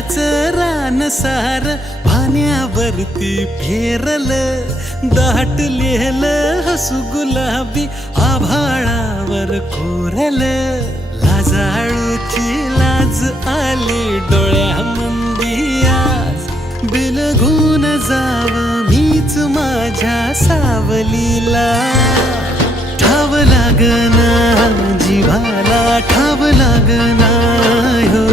फुलाच रान सार पाण्यावरती फेरल, दाटलेलं हसू गुलाबी आभाळावर कोरल. लाजाळूची लाज आली डोळ्यामंदी आज, बिलगून जाव मीच माझ्या सावलीला. ठाव लागना जीवाला, ठाव लागना हो.